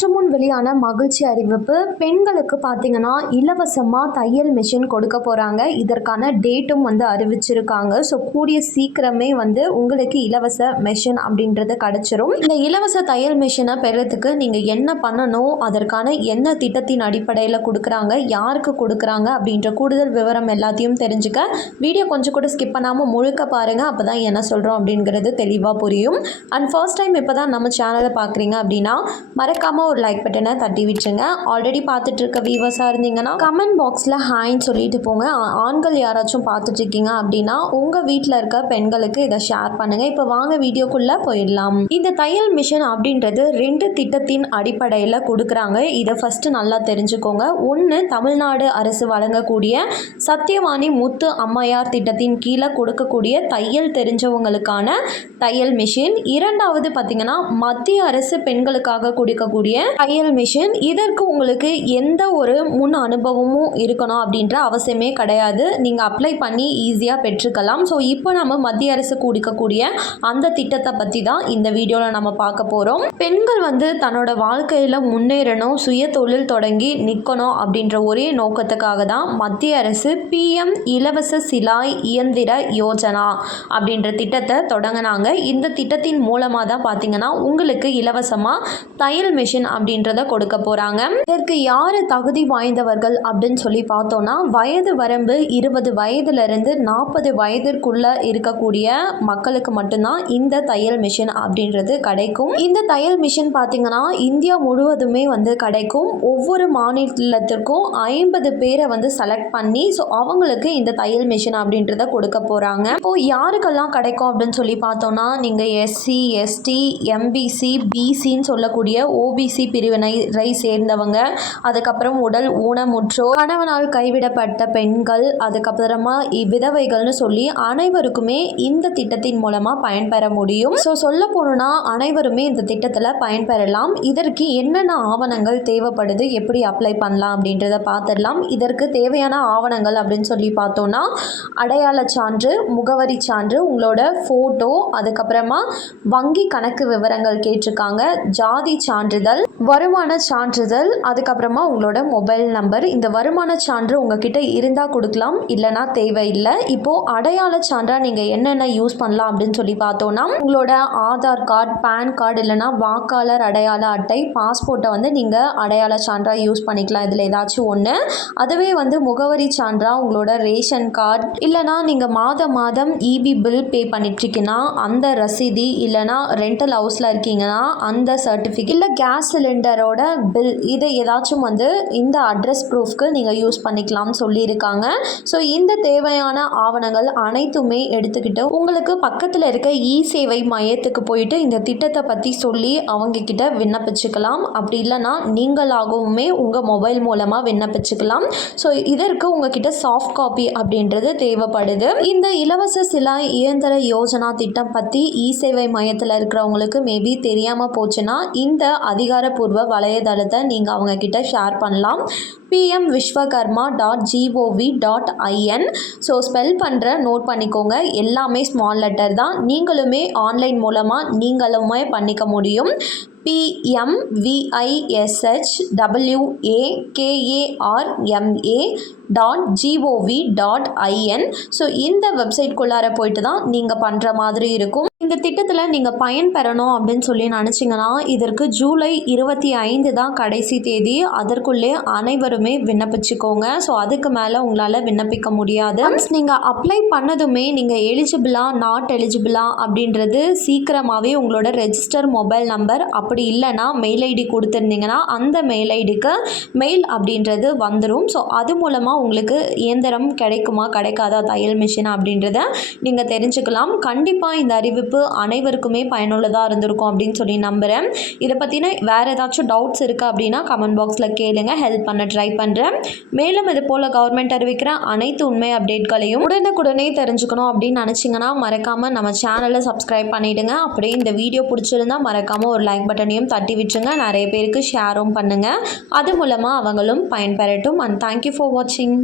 சற்று முன் வெளியான மகிழ்ச்சி அறிவிப்பு. பெண்களுக்கு பார்த்தீங்கன்னா இலவசமாக தையல் மிஷின் கொடுக்க போகிறாங்க. இதற்கான டேட்டும் அறிவிச்சிருக்காங்க. ஸோ கூடிய சீக்கிரமே உங்களுக்கு இலவச மிஷின் அப்படின்றது கிடச்சிரும். இந்த இலவச தையல் மிஷினை பெறத்துக்கு நீங்கள் என்ன பண்ணணும், அதற்கான என்ன திட்டத்தின் அடிப்படையில் கொடுக்குறாங்க, யாருக்கு கொடுக்குறாங்க அப்படின்ற கூடுதல் விவரம் எல்லாத்தையும் தெரிஞ்சுக்க வீடியோ கொஞ்சம் கூட ஸ்கிப் பண்ணாமல் முழுக்க பாருங்கள். அப்போ தான் என்ன சொல்கிறோம் அப்படிங்கிறது தெளிவாக புரியும். அண்ட் ஃபர்ஸ்ட் டைம் இப்போ தான் நம்ம சேனலை பார்க்குறீங்க அப்படின்னா மறக்காமல் ஒரு லைக் பட்டனை தட்டி விட்டுருங்க. ஆல்ரெடி பார்த்துட்டு இருக்க வியூவர்ஸாக இருந்தீங்கன்னா கமெண்ட் பாக்ஸில் ஹாய்ன்னு சொல்லிட்டு போங்க. ஆண்கள் யாராச்சும் பார்த்துட்டு இருக்கீங்க அப்படின்னா உங்கள் வீட்டில் இருக்க பெண்களுக்கு இதை ஷேர் பண்ணுங்கள். இப்போ வாங்க வீடியோக்குள்ளே போயிடலாம். இந்த தையல் மிஷின் அப்படின்றது 2 திட்டத்தின் அடிப்படையில் கொடுக்குறாங்க. இதை ஃபஸ்ட்டு நல்லா தெரிஞ்சுக்கோங்க. ஒன்று, தமிழ்நாடு அரசு வழங்கக்கூடிய சத்தியவாணி முத்து அம்மையார் திட்டத்தின் கீழே கொடுக்கக்கூடிய தையல் தெரிஞ்சவங்களுக்கான தையல் மிஷின். இரண்டாவது பார்த்தீங்கன்னா மத்திய அரசு பெண்களுக்காக கொடுக்கக்கூடிய தையல் மிஷின். இதற்கு உங்களுக்கு எந்த ஒரு முன் அனுபவமும் இருக்கணும் அப்படின்ற அவசியமே கிடையாது. நீங்கள் அப்ளை பண்ணி ஈஸியாக பெற்றுக்கலாம். ஸோ இப்போ நம்ம மத்திய அரசு கொடுக்கக்கூடிய அந்த திட்டத்தை பற்றி தான் இந்த வீடியோவில் நம்ம பார்க்க போகிறோம். பெண்கள் தன்னோட வாழ்க்கையில் முன்னேறணும், சுய தொழில் தொடங்கி நிற்கணும் அப்படின்ற ஒரே நோக்கத்துக்காக தான் மத்திய அரசு PM இலவச சிலாய் இயந்திர யோஜனா அப்படின்ற திட்டத்தை தொடங்கினாங்க. இந்த திட்டத்தின் மூலமாக தான் பார்த்தீங்கன்னா உங்களுக்கு இலவசமாக தையல் மிஷின் அப்படின்றத கொடுக்க போகிறாங்க. இதற்கு யார் தகுதி வாய்ந்தவர்கள் அப்படின்னு சொல்லி பார்த்தோன்னா வயது வரம்பு 20 வயதுலேருந்து 40 வயதிற்குள்ளே இருக்கக்கூடிய மக்களுக்கு மட்டும்தான் இந்த தையல் மிஷின் அப்படின்றது கிடைக்கும். இந்த தையல் மிஷின் பார்த்தீங்கன்னா இந்தியா முழுவதுமே கிடைக்கும். ஒவ்வொரு மாநிலத்திற்கும் 50 பேரை செலக்ட் பண்ணி ஸோ அவங்களுக்கு இந்த தையல் மிஷின் அப்படின்றத கொடுக்க போகிறாங்க. இப்போ யாருக்கெல்லாம் கிடைக்கும் அப்படின்னு சொல்லி பார்த்தோன்னா நீங்கள் SC ST MBC BCன்னு சொல்லக்கூடிய OBC பிரிவினரை சேர்ந்தவங்க, அதுக்கப்புறம் உடல் ஊனமுற்றோர், கணவனால் கைவிடப்பட்ட பெண்கள், அதுக்கப்புறமா விதவைகள்னு சொல்லி அனைவருக்குமே இந்த திட்டத்தின் மூலமாக பயன்பெற முடியும். ஸோ சொல்ல போனோம்னா அனைவருமே இந்த திட்டத்தில் பயன்பெறலாம். இதற்கு என்னென்ன ஆவணங்கள் தேவைப்படுது, எப்படி அப்ளை பண்ணலாம் அப்படின்றத பார்த்துடலாம். இதற்கு தேவையான ஆவணங்கள் அப்படின்னு சொல்லி பார்த்தோன்னா அடையாள சான்று, முகவரி சான்று, உங்களோட ஃபோட்டோ, அதுக்கப்புறமா வங்கி கணக்கு விவரங்கள் கேட்டிருக்காங்க, ஜாதி சான்றிதழ், வருமான சான்றிதழ், அதுக்கப்புறமா உங்களோட மொபைல் நம்பர். இந்த வருமான சான்று உங்ககிட்ட இருந்தால் கொடுக்கலாம், இல்லைனா தேவையில்லை. இப்போது அடையாள சான்றாக நீங்கள் என்னென்ன யூஸ் பண்ணலாம் அப்படின்னு சொல்லி பார்த்தோன்னா உங்களோட ஆதார் கார்டு, பேன் கார்டு, இல்லைனா வாக்காளர் அடையாள அட்டை, பாஸ்போர்ட்டை நீங்கள் அடையாள சான்றாக யூஸ் பண்ணிக்கலாம். இதில் ஏதாச்சும் ஒன்று. அதுவே முகவரி சான்றாக உங்களோட ரேஷன் கார்டு, இல்லைனா நீங்கள் மாதம் EB பில் பே பண்ணிட்டுருக்கீங்கன்னா அந்த ரசீதி, இல்லைனா ரெண்டல் ஹவுஸில் இருக்கீங்கன்னா அந்த சர்டிஃபிகேட், இல்லை கேஸ் சிலிண்டரோட பில், இதை ஏதாச்சும் இந்த அட்ரஸ் ப்ரூஃப்க்கு நீங்கள் யூஸ் பண்ணிக்கலாம்னு சொல்லியிருக்காங்க. ஸோ இந்த தேவையான ஆவணங்கள் அனைத்துமே எடுத்துக்கிட்டு உங்களுக்கு பக்கத்தில் இருக்க சேவை மையத்துக்கு போயிட்டு இந்த திட்டத்தை பற்றி சொல்லி அவங்க கிட்ட விண்ணப்பிச்சுக்கலாம். அப்படி இல்லைனா நீங்களாகவுமே உங்கள் மொபைல் மூலமாக விண்ணப்பிச்சுக்கலாம். ஸோ இதற்கு உங்ககிட்ட சாஃப்ட் காப்பி அப்படின்றது தேவைப்படுது. இந்த இலவச சிலாய் இயந்திர யோஜனா திட்டம் பற்றி சேவை மையத்தில் இருக்கிறவங்களுக்கு மேபி தெரியாமல் போச்சுன்னா இந்த அதிகாரப்பூர்வ வலைதளத்தை நீங்கள் அவங்க கிட்ட ஷேர் பண்ணலாம். pmvishwakarma.gov.in. ஸோ ஸ்பெல் பண்ணுற நோட் பண்ணிக்கோங்க. எல்லாமே ஸ்மால் லெட்டர் தான். நீங்களுமே ஆன்லைன் மூலமாக நீங்களுமே பண்ணிக்க முடியும். pmvishwakarma.gov.in. ஸோ இந்த வெப்சைட்குள்ளார போயிட்டு தான் நீங்கள் பண்ணுற மாதிரி இருக்கும். இந்த திட்டத்தில் நீங்கள் பயன்பெறணும் அப்படின்னு சொல்லி நினச்சிங்கன்னா இதற்கு ஜூலை 25 தான் கடைசி தேதி. அதற்குள்ளே அனைவருமே விண்ணப்பிச்சுக்கோங்க. ஸோ அதுக்கு மேலே உங்களால் விண்ணப்பிக்க முடியாது. நீங்கள் அப்ளை பண்ணதுமே நீங்கள் எலிஜிபிளா நாட் எலிஜிபிளா அப்படின்றது சீக்கிரமாகவே உங்களோட ரெஜிஸ்டர் மொபைல் நம்பர், அப்படி இல்லைனா மெயில் ஐடி கொடுத்துருந்தீங்கன்னா அந்த மெயில் ஐடிக்கு மெயில் அப்படின்றது வந்துடும். ஸோ அது மூலமாக உங்களுக்கு இயந்திரம் கிடைக்குமா கிடைக்காதா தையல் மிஷின் அப்படின்றத நீங்கள் தெரிஞ்சுக்கலாம். கண்டிப்பாக இந்த அறிவிப்பு அனைவருக்குமே பயனுள்ளதாக இருந்திருக்கும் அப்படின்னு சொல்லி நம்புகிறேன். இதை பற்றின வேறு ஏதாச்சும் டவுட்ஸ் இருக்குது அப்படின்னா கமெண்ட் பாக்ஸில் கேளுங்க, ஹெல்ப் பண்ண ட்ரை பண்ணுறேன். மேலும் இது போல் கவர்மெண்ட் அறிவிக்கிற அனைத்து உண்மை அப்டேட்களையும் உடனுக்குடனே தெரிஞ்சுக்கணும் அப்படின்னு நினச்சிங்கன்னா மறக்காமல் நம்ம சேனலை சப்ஸ்கிரைப் பண்ணிவிடுங்க. அப்படியே இந்த வீடியோ பிடிச்சிருந்தா மறக்காமல் ஒரு லைக் பட்டனையும் தட்டி விட்டுருங்க. நிறைய பேருக்கு ஷேரும் பண்ணுங்கள். அது மூலமாக அவங்களும் பயன்பெறட்டும். அண்ட் தேங்க்யூ ஃபார் வாட்சிங்.